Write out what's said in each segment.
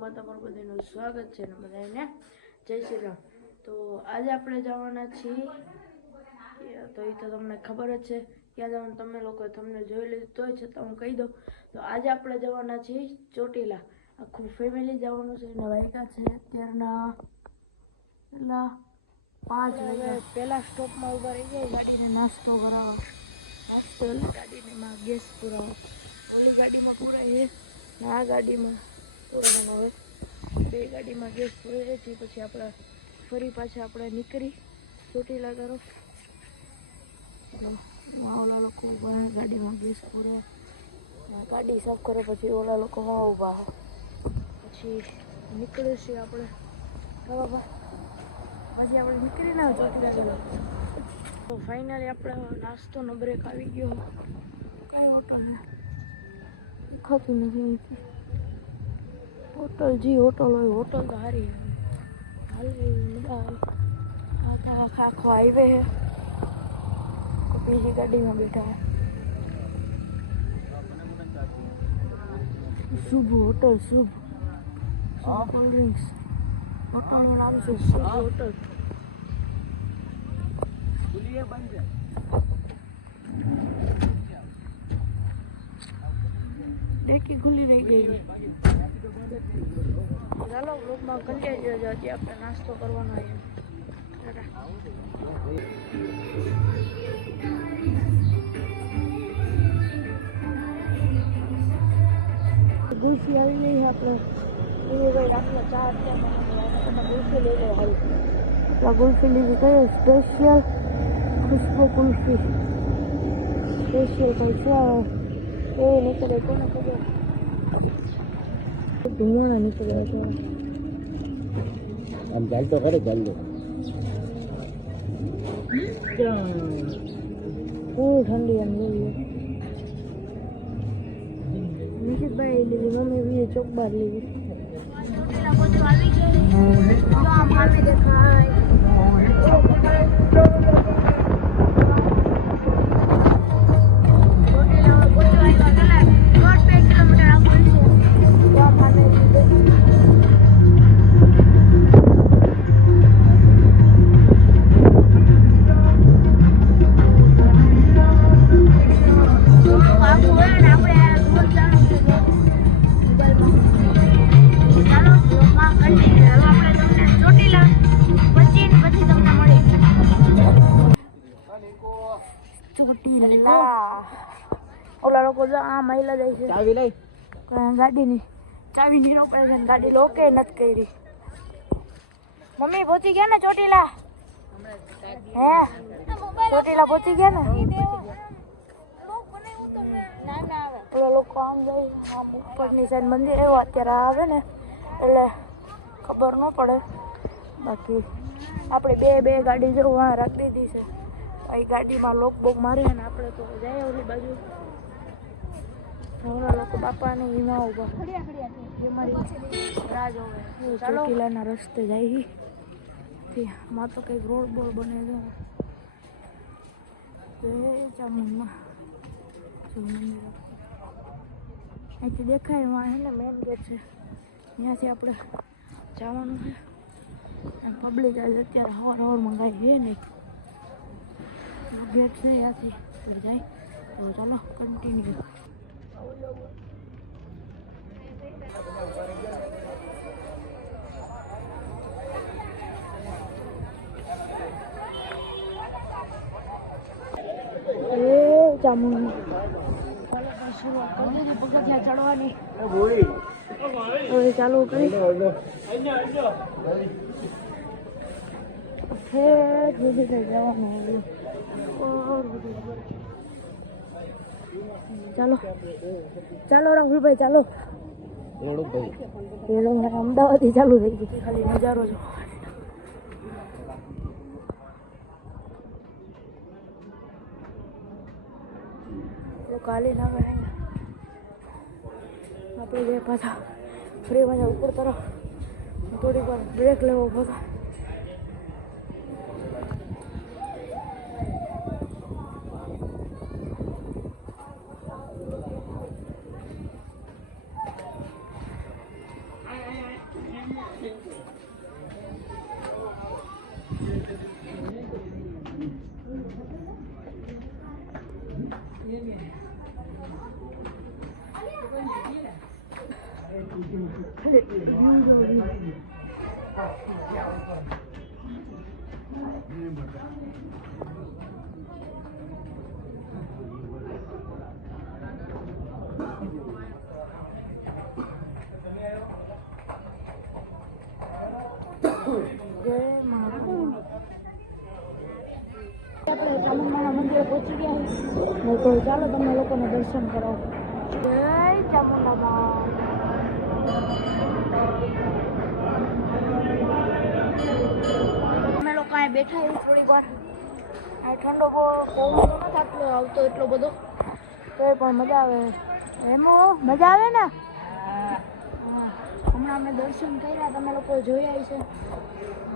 બ્લોગમાં તમારું બધાનું સ્વાગત છે ને બધાને જય શ્રી રામ। તો આજે આપણે જવાના છીએ, તો એ તો તમને ખબર જ છે ક્યાં જવાનું, તમે લોકો તમને જોઈ લીધું તોય છતાં હું કહી દઉં। તો આજે આપણે જવાના છીએ ચોટીલા, આખું ફેમિલી જવાનું છે અને વાગ્યા છે અત્યારના એટલા 5 વાગ્યા। પહેલા સ્ટોપમાં ઊભા રહી જાય ગાડીને નાસ્તો કરાવવા, નાસ્તો એટલે ગાડીમાં ગેસ પુરાવો, ઓલી ગાડીમાં પુરાય ને આ ગાડીમાં પુરાવાનો હોય, બે ગાડીમાં ગેસ પુરાય છે। પછી આપણે ફરી પાછા આપણે નીકળી ચોટીલા તરફ। ઓલા લોકો ઊભા ગાડીમાં ગેસ પુરાવે, ગાડી સાફ કરે, પછી ઓલા લોકો ઊભા પછી નીકળે છે આપણે બાબા, પછી આપણે નીકળીને ચોટીલા તરફ। તો ફાઇનલી આપણે નાસ્તોનો બ્રેક આવી ગયો। કઈ હોટલ દેખાતું નથી, હોટલ જી હોટલ હોય, હોટલ તો સારી હાલ મજા આવે। આખો હાઈવે है, બીજી ગાડીમાં બેઠા શુભ હોટલ, શુભ કોલ્ડ ડ્રિંક્સ હોટલનું નામ છે શુભ હોટલ। ડેકી ખુલ્લી રહી ગઈ છે। ચાલો બ્લોગમાં કન્ટિન્યુ રહેજો, હજી આપણે નાસ્તો કરવાનો છે। ગુલ્ફી આવી ગઈ છે આપણે, આપણે ચા અત્યારે ગુલ્ફી લઈ લે સારું। આપણે ગુલ્ફી લીધી કઈ સ્પેશિયલ ખુશ્બુ ગુલ્ફી, સ્પેશિયલ કઈ છે એ નીકળે કોને ખબર, ધુમાડા નીકળ્યા છે આમ ચાલતો કરે ચાલતો ફૂલ ઠંડી એમ લેવી। નિશિતભાઈ લીધી, મમ્મી બી ચોકબાર લીધી। ચોટીલા પોચો આવી ગયો, મામી દેખાય ચોટીલા। ઓલા લોકો આ મહિલા જાય છે, ચાવી લઈ ગાડીની ચાવી ની પડે છે, ગાડી લોકે નથી કરી। મમ્મી પહોંચી ગયા ને ચોટીલા? હે ચોટીલા પહોંચી ગયા ને? ઓલા લોકો આમ જાય, આમ ઉપરની સાઈડ મંદિર આવ્યો અત્યારે આવે ને એટલે ખબર ન પડે, બાકી આપણે બે ગાડી જો વहाँ રાખી દીધી છે, એ ગાડીમાં લોક બોક મારે ને આપણે તો જાય ઓલી બાજુ। ઓલા લોકો બાપાને વીમા ઉભા રાહ જોવે। ચોટીલાના રસ્તે જાય માં તો કંઈક રોડ બોડ બને છે ચામુંડમાં, અહીંથી દેખાય એમાં હે ને મેઇન ગેટ છે, ત્યાંથી આપણે જવાનું છે। પબ્લિક આજે અત્યારે હવારમાં કાંઈ છે નહીં, ગેટ છે ત્યાંથી જાય। તો ચાલો કન્ટિન્યુ। ચામુંડ શરૂઆત કરી દીધી પગથિયાં ચડવાની, હવે ચાલુ કરી જવાનું। ચાલો ચાલો રાહુલભાઈ ચાલો, અમદાવાદ થી ચાલુ થઈ ગઈ, ખાલી નજારો જો કાલે ના આવે આપણે જે પાછા ફરી પાછા ઉપર તરફ થોડીક વાર બ્રેક લેવો પડે। આપણે ચામુંડાના મંદિરે પહોંચી ગયા ને તો ચાલો તમને લોકોને દર્શન કરો. જય ચામુંડામાં. અમે લોકો અહીંયા બેઠા એવું થોડીક વાર. આ ઠંડો પવન નથી આટલો આવતો એટલો બધો, તો પણ મજા આવે. એમાં મજા આવે ને. હમણાં અમે દર્શન કર્યા, તમે લોકો જોયા છે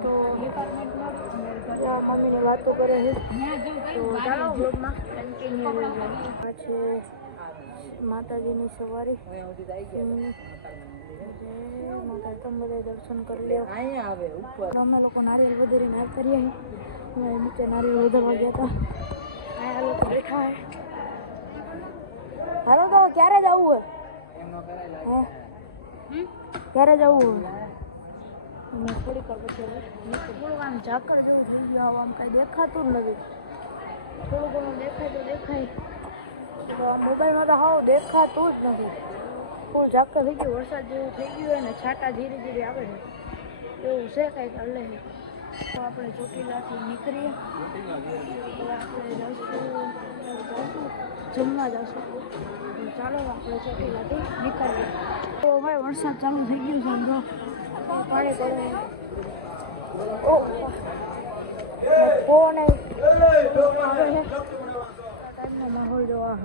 તો ડિપાર્ટમેન્ટમાં મમ્મીની વાતો કરે છે. તો ચાલો બ્લોગમાં કન્ટિન્યુ. આ છે માતાજીની સવારી. માતા તમે બધા દર્શન કરી લો. અહીંયા આવે ઉપર. અમે લોકો નારિયેલ વધારીને આવતા રહ્યા. નીચે નારિયેલ વધારવા ગયા હતા. અહીંયા લોકો બેઠા છે. હાલો તો ક્યારે જવું હોય? ક્યારે જવું હોય? અમે થોડીક વાર પછી થોડુંક આમ ઝાકર જેવું થઈ ગયું. આમ કાંઈ દેખાતું જ નથી. થોડું ઘણું દેખાય તો દેખાય, તો મોબાઈલમાં તો હાવ દેખાતું જ નથી. ફૂલ ઝાકર થઈ ગયું, વરસાદ જેવું થઈ ગયું હોય ને છાંટા ધીરે ધીરે આવે છે એવું છે કાંઈક અલ્લે. તો આપણે ચોટીલાથી નીકળીએ. આપણે જઈશું જમવા જઈશું. ચાલો આપણે ચોટીલાથી નીકળીએ. તો ભાઈ વરસાદ ચાલુ થઈ ગયું છે. સમજો પાણી પડે. ઓ ફોન આવે છે. ટાઈમનો માહોલ જોવા.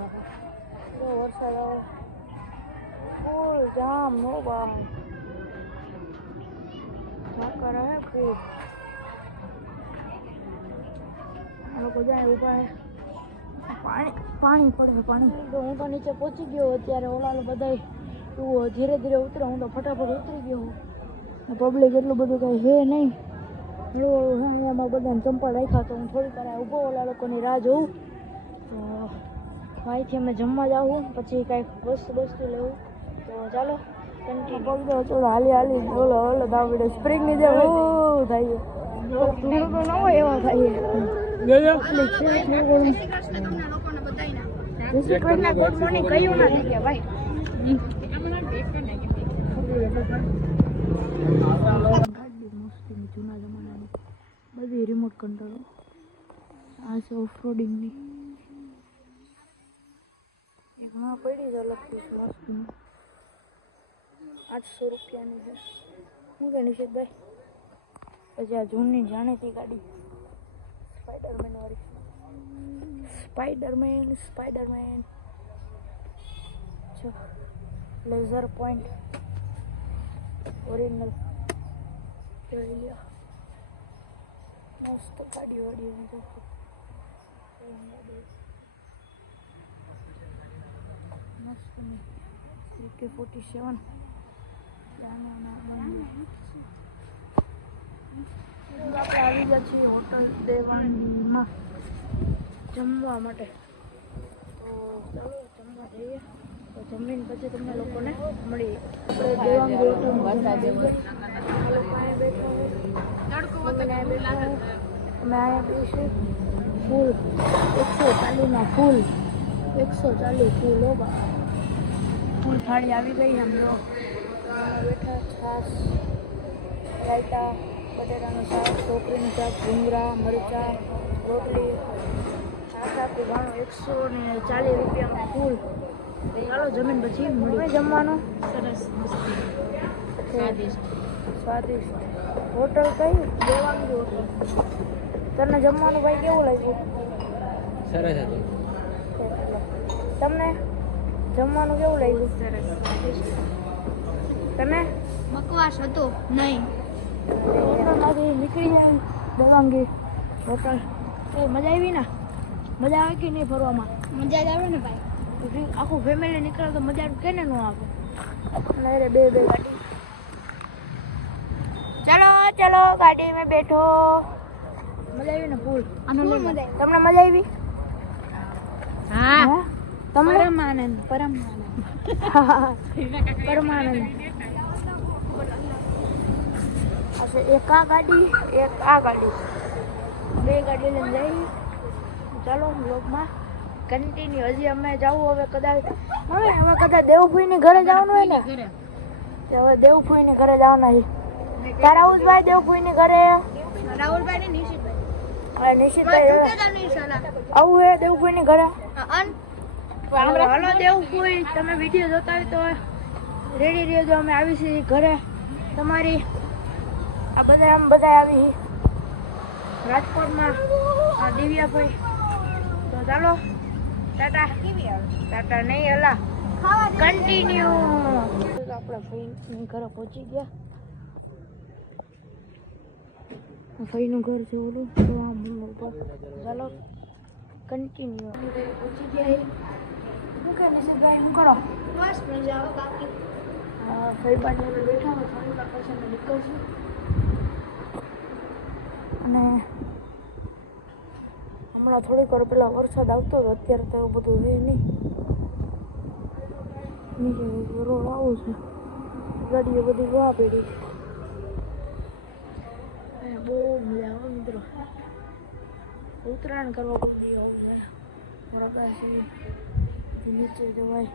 તો વરસાદ આવે ફૂલ જામ નો બામ ઝાકર હે ફૂલ. આ લોકો જાય ઊભા હે. પાણી પડે પાણી. તો હું તો નીચે પહોંચી ગયો. અત્યારે ઓલા બધા ધીરે ધીરે ઉતરે. હું તો ફટાફટ ઉતરી ગયો. પબ્લિક એટલું બધું કંઈ છે નહીં. હળવું હળવું અહીંયામાં બધાને ચંપલ રાખ્યા. તો હું થોડીક વાર ઊભો ઓલા લોકોની રાહ જોઉં. તો અહીંથી અમે જમવા જાઉં, પછી કાંઈક વસ્તુ લેવું. તો ચાલો કન્ટિન્યુ. થોડો હાલી બોલો ઓલો દાવડે સ્પ્રિંગની જે થાય થોડું તો ન હોય એવા થાય. ગુડ મોર્નિંગ કયું ના થઈ ગયા ભાઈ. જૂના જમાનાની બધી રિમોટ કંટ્રોલ. આ છે ઓફરોડિંગની. એક માં પડી તો લખીશ વસ્તુનું 800 રૂપિયાની છે. શું છે નિશિતભાઈ? પછી આ જૂની જાણીતી ગાડી સ્પાઈડરમેન વાળી. સ્પાઈડરમેન લેઝર પોઈન્ટ ઓરિજિનલ જોઈ લ્યો. મસ્ત ગાડી વાડી મસ્ત AK-47. આપણે આવી ગયા છીએ હોટલ દેવાનમાં જમવા માટે. તો ચાલો જમવા જઈએ. તો જમીન પછી તમને લોકોને મળીએ. આપણે દેવાંગ હોટલમાં અમે અહીંયા પીશું ફૂલ 140 ફૂલ 140 ફૂલ. હો બા ફૂલ થાળી આવી ગઈ. આમ જો બેઠા. છાશ, રાયતા, બટેટાનું શાક, ઢોકળીનું શાક, ભૂંગળા, મરચાં, રોટલી. શાક આખું ભાણું 140 રૂપિયામાં ફૂલ. ચાલો જમીન પછી મળીએ. જમવાનું સરસ સ્વાદિષ્ટ. હોટલ કઈ? દેવાંગી હોટલ. તને જમવાનું ભાઈ કેવું લાગ્યું? સરસ હતું. તમને જમવાનું કેવું લાગ્યું? સરસ. તમે? બકવાસ હતો નહીં. હોટલમાંથી નીકળી જાય દેવાંગી હોટલ. એ મજા આવી ને? મજા આવે કે નહીં ફરવામાં? મજા જ આવે ને ભાઈ. આખું ફેમિલી નીકળે તો મજા કેને ન આવે? અરે બે ગાડી ચલો ગાડી में બેઠો. મજા આવી ને ફૂલ? આનો લઈ મજા તમને મજા આવી? હા તમને પરમાનંદ પરમાનંદ. अच्छा एक आ गाड़ी एक आ गाड़ी બે ગાડી લઈને જઈ. ચાલો બ્લોગમાં કન્ટિન્યુ. હજી અમે જાવું હવે કદાચ હવે કદાચ દેવભૂઈની ઘરે જવાનું હોય ને તો હવે દેવભૂઈની ઘરે જવાના છે. તારા આવુષભાઈ દેવભૂઈની ઘરે રાહુલભાઈ ને નિશિતભાઈ નિશ્ચિતભાઈ આવું હે દેવભૂઈની ઘરે. હાલો દેવભૂઈ તમે વિડીયો જોતા હોય તો રેડી રહેજો. અમે આવી છીએ ઘરે તમારી. આ બધા આમ બધા આવી રાજકોટમાં દિવ્યાભાઈ. તો ચાલો ટાટા. ટાટા નહીં હલા કન્ટિન્યુ. આપણે ભાઈની ઘરે પહોંચી ગયા. ભાઈનું ઘર છે ઓલું તો આમ ઉપર. ચાલો કન્ટિન્યુ. પહોંચી ગયા. શું કે નિશિતભાઈ શું કરો? બસ મજા આવે બાકી ભાઈ બાજુ બેઠા હોય. થોડી વાર પછી અમે નીકળશું. અને હમણાં થોડીક વાર પેલા વરસાદ આવતો હતો. અત્યારે તો એવું બધું છે નહીં. નીચે રોડ આવું છે. ગાડીઓ બધી જોવા પડી. બહુ મજા આવે મિત્રો. ઉત્તરાયણ કરવા બહુ મજા આવે. વરસાદ નીચે જવાય.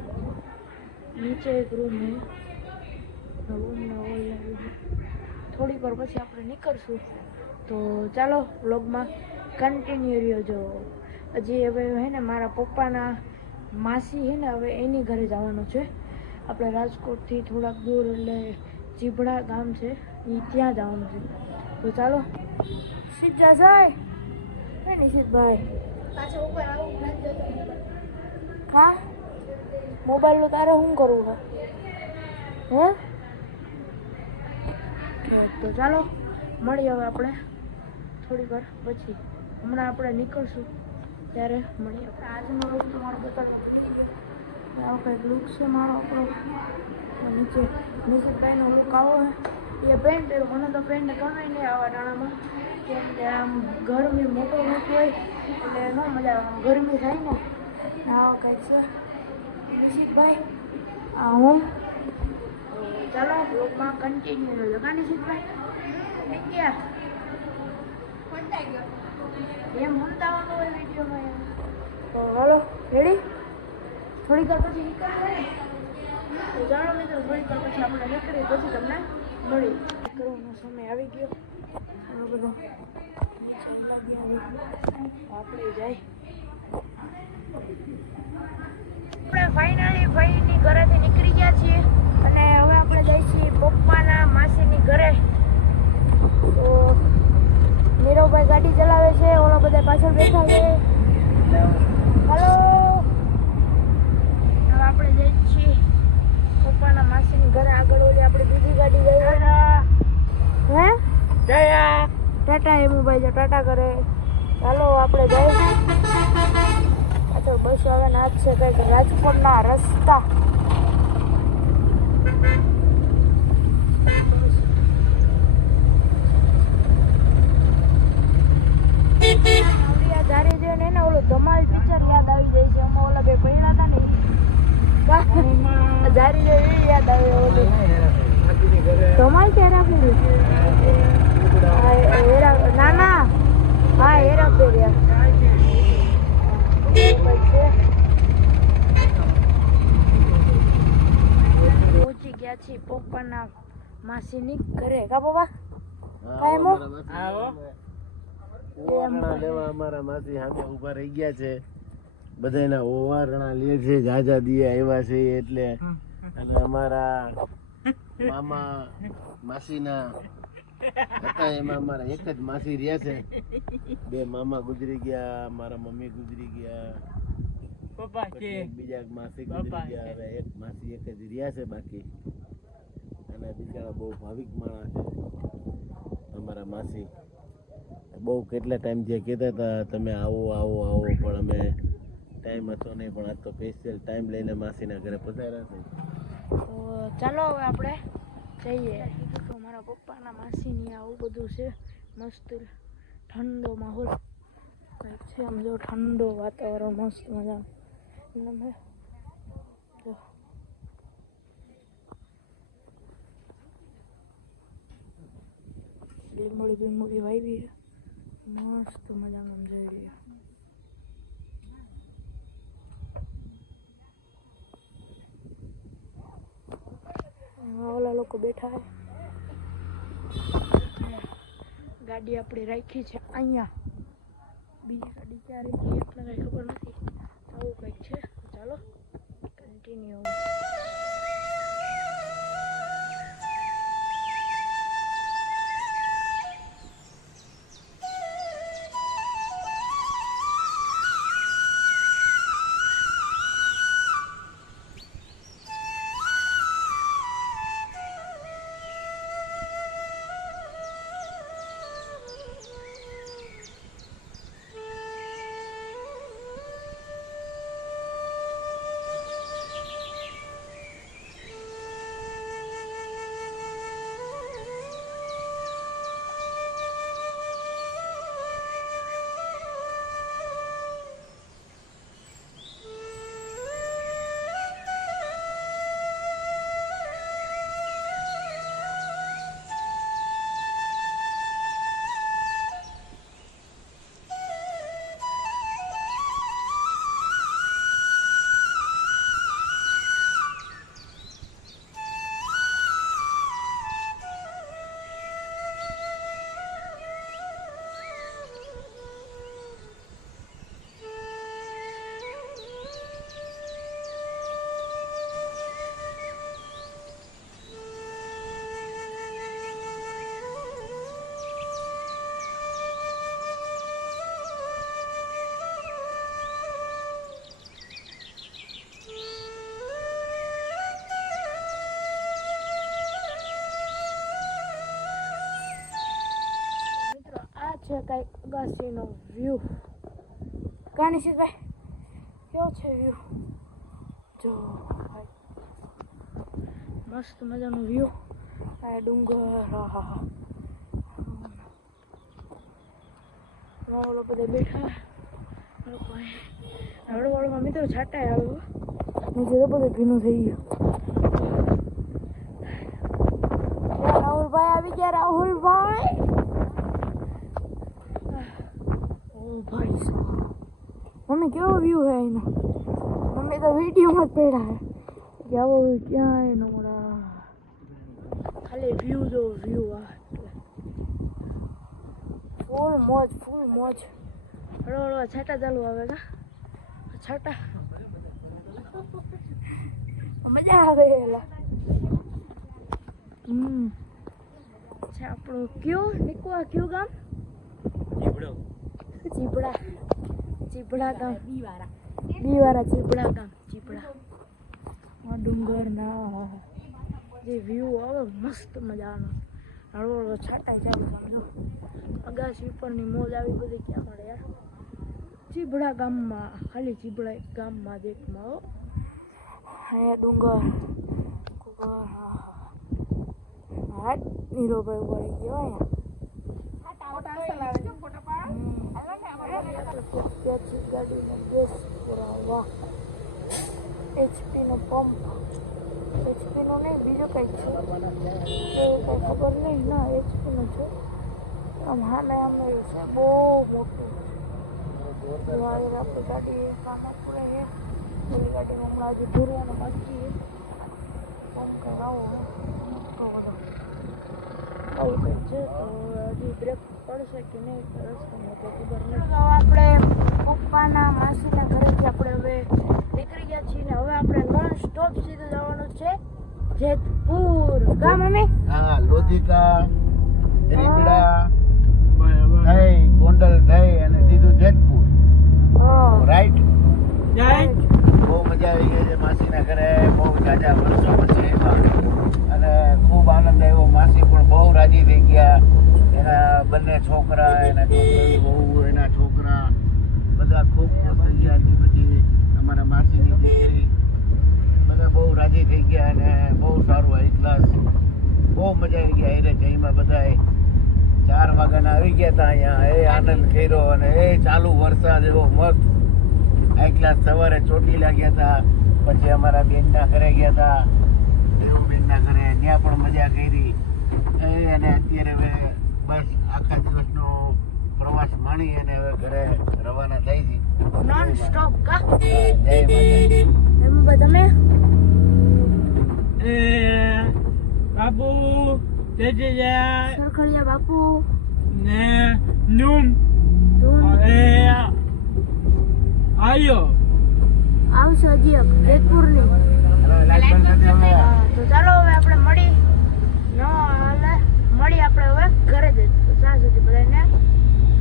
નીચે એક રૂમ છે. થોડીક વાર પછી આપણે નીકળશું. તો ચાલો વ્લોગમાં કન્ટિન્યુ રહ્યો. જો હજી હવે હે ને મારા પપ્પાના માસી હે ને હવે એની ઘરે જવાનું છે. આપણે રાજકોટથી થોડાક દૂર એટલે ચીભડા ગામ છે એ ત્યાં જવાનું છે. તો ચાલો સીધા જાય હે નિશિતભાઈ. પાછો ઉપર આવું હા મોબાઈલનું તારે શું કરવું હે? તો ચાલો મળીએ હવે આપણે થોડી વાર પછી. હમણાં આપણે નીકળશું ત્યારે મળીએ. આજનો લુક તમારો બતાવો. આવો કંઈક લુક છે મારો આપણો. નીચે નિશિતભાઈનો લુક આવો છે. એ પેન્ટ પહેરું. મને તો પેન્ટ ગમે નહીં આવા ટાણામાં. કેમ કે આમ ગરમી મોટો હોય એટલે ન મજા આવે. ગરમી થાય ને. આવો કંઈક છે નિશિતભાઈ. આ હું. ચાલો બ્લોગમાં કન્ટિન્યુ રહેજો. કા નિશિતભાઈ થઈ ગયા એમ સમજાવવાનું હોય વિડીયોમાં એમ. તો હાલો રેડી. થોડીક વાર પછી નીકળવું. તો ચાલો મિત્રો થોડીક વાર પછી આપણે નીકળીએ પછી તમને મળી. કરવાનો સમય આવી ગયો. આ બધો આપણે જાય. આપણે ફાઇનલી ભાઈની ઘરેથી નીકળી ગયા છીએ અને હવે આપણે જઈએ છીએ પપ્પાના માસીની ઘરે. તો નીરવભાઈ ગાડી ચલાવે છે. ઓલા બધા પાછળ બેઠા છે. હાલો હવે આપણે જઈએ છીએ પપ્પાના માસીની ઘરે. આગળ ઓલી આપણી બીજી ગાડી ગઈ હે ટાટા. એ મોબાઈલ જો ટાટા કરે. ચાલો આપણે જઈએ. તો બસ હવે ના છે કંઈક રાજકોટના રસ્તા. ધારી જોઈને ને ઓલું ધમાલ પિક્ચર યાદ આવી જાય છે. એમાં ઓલા બે પહેલા હતા ને ધારી જોઈને યાદ આવે. ઓલું ધમાલ ક્યારે આપેલું? ના ના હા હેરા ફેર્યા. પહોંચી ગયા છીએ પપ્પાના માસીની ઘરે. કા પપ્પા કાયમો ઓવારણા લેવા અમારા માસી સામે ઊભા રહી ગયા છે. બધાના ઓવારણા લે છે. જાજા દિયા આવ્યા છે એટલે. અને અમારા મામા માસીના હતા એમાં અમારા એક જ માસી રહ્યા છે. બે મામા ગુજરી ગયા. મારા મમ્મી ગુજરી ગયા. બીજા માસી ગુજરી ગયા. હવે એક માસી એક જ રહ્યા છે બાકી. અને બિચારા બહુ ભાવિક માણસ છે અમારા માસી. બહુ કેટલા ટાઈમ જે કહેતા હતા તમે આવો આવો આવો પણ અમે ટાઈમ હતો નહીં. પણ આજ તો સ્પેશિયલ ટાઈમ લઈને માસીના ઘરે પધાર્યા છે. તો ચાલો હવે આપણે જઈએ. મારા પપ્પાના માસીની આવું બધું છે મસ્ત ઠંડો માહોલ કંઈક છે આમ જો ઠંડો વાતાવરણ મસ્ત મજા લીંબોડી વાવી મસ્ત મજામાં જોઈ રહ્યા ઓલા લોકો બેઠા ગાડી આપણે રાખી છે અહીંયા બીજી ગાડી ક્યાં રાખી એટલે કઈ ખબર નથી આવું કંઈક છે ચાલો કન્ટિન્યુ છે કઈક અગાસીનો વ્યૂ કાની શીતભાઈ કેવો છે વ્યૂ જો ભાઈ મસ્ત મજાનો વ્યૂ આ ડુંગર હા બધા બેઠા હળવળમાં મિત્રો છાંટાય આવ્યું નીચે તો બધું ભીનું થઈ ગયું રાહુલભાઈ આવી ગયા રાહુલભાઈ ભાઈ મમ્મી કેવો વ્યૂ હે એનો મમ્મી તો વિડીયોમાં જ પડ્યા હે કે આવો ક્યાં એનો મોડા ખાલી વ્યૂ જો વ્યૂ આ ફૂલ મોજ હળવા છાટા ચાલુ આવે કા છાટા મજા આવે એલા અચ્છા આપણું કયું નીકવા કયું ગામ ચીબડા ગામ બીવારા ચીબડા ગામ ચીબડા ડુંગર ના જે વ્યૂ આવે મસ્ત મજાનો હળવો છાટાઈ ચાલુ સમજો અગાસી ઉપરની મોજ આવી બધી ક્યાં મળે યાર ચીબડા ગામમાં ખાલી ચીબડા એક ગામમાં દેખમાં હે ડુંગર હા નીરોભાઈ ઉભા ગયો અહીંયા ગાડીનો ગેસ પુરાવા એચપીનો પંપ એચપીનો નહીં બીજો કંઈક છે એ કંઈ ખબર નહીં ના એચપીનો છે આમ હા ને આમ છે બહુ મોટું આપણી ગાડી સામાન પૂરે છે પેલી ગાડીમાં હમણાં હજી ભરવાનું બાકી છે પંપ કંઈ આવો મોટો બધો આવું કંઈક છે તો હજી બ્રેક પડશે કે નહીં રસ્તામાં તો ખબર નહીં આપણે પપ્પાના માસીના ઘરેથી આપણે હવે નીકળી ગયા છીએ ને હવે આપણે નોન સ્ટોપ સીધું જવાનું છે જેતપુર ગામ મમ્મી હા લોધિકા રીબડા થઈ ગોંડલ થઈ અને સીધું જેતપુર રાઈટ બહુ મજા આવી ગઈ છે માસીના ઘરે બહુ જાજા વર્ષો પછી અને ખૂબ આનંદ આવ્યો માસી પણ બહુ રાજી થઈ ગયા એના બંને છોકરા એના છોકરાની બહુ એના છોકરા બધા ખૂબ ખુશ થઈ ગયા પછી અમારા માસીની દીકરી બધા બહુ રાજી થઈ ગયા અને બહુ સારું હાઈ ક્લાસ બહુ મજા આવી ગઈ હારે જઈમાં બધાએ 4 વાગ્યાના આવી ગયા હતા અહીંયા એ આનંદ કર્યો અને એ ચાલુ વરસાદ એવો મસ્ત હાઈ ક્લાસ સવારે ચોટીલા ગયા હતા પછી અમારા બેનના ઘરે ગયા હતા બેનના ઘરે ત્યાં પણ મજા કરી અને અત્યારે હવે બસ આખા દિવસનો પ્રવાસ માણી અને હવે ઘરે રવાના થઈ છે નોન સ્ટોપ કા જય માતાજી એમાં તમે બાપુ સરખડિયા બાપુ ને નુમ તું આયો આવશે હજી એક જેતપુરની લાઈટ બંધ કરી દે હવે તો ચાલો હવે આપણે મળી આપણે હવે ઘરે જ તો ત્યાં સુધી બધાને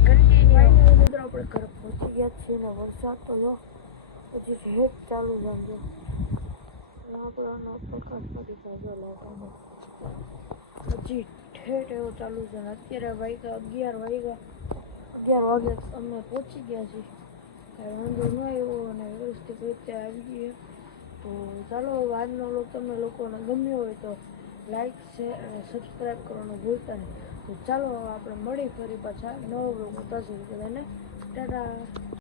કન્ટિન્યુ મિત્રો આપણે ઘરે પહોંચી ગયા છીએ ને વરસાદ તો જો પછી હેત ચાલુ છે આપણને પ્રકાશ નથી થતો હજી ઠેઠ એવો ચાલુ છે ને અત્યારે વાગ્યા 11 વાગે અમે પહોંચી ગયા છીએ કાંઈ વાંધો ન આવ્યો અને વ્યવસ્થિત રીતે આવી ગઈએ તો ચાલો હવે આજનો વ્લોગ તમને લોકોને ગમ્યો હોય તો લાઈક શેર અને સબસ્ક્રાઈબ કરવાનું ભૂલતા નહીં તો ચાલો હવે આપણે મળી ફરી પાછા નવો વ્લોગ ઉતારશું બધાને ટાટા.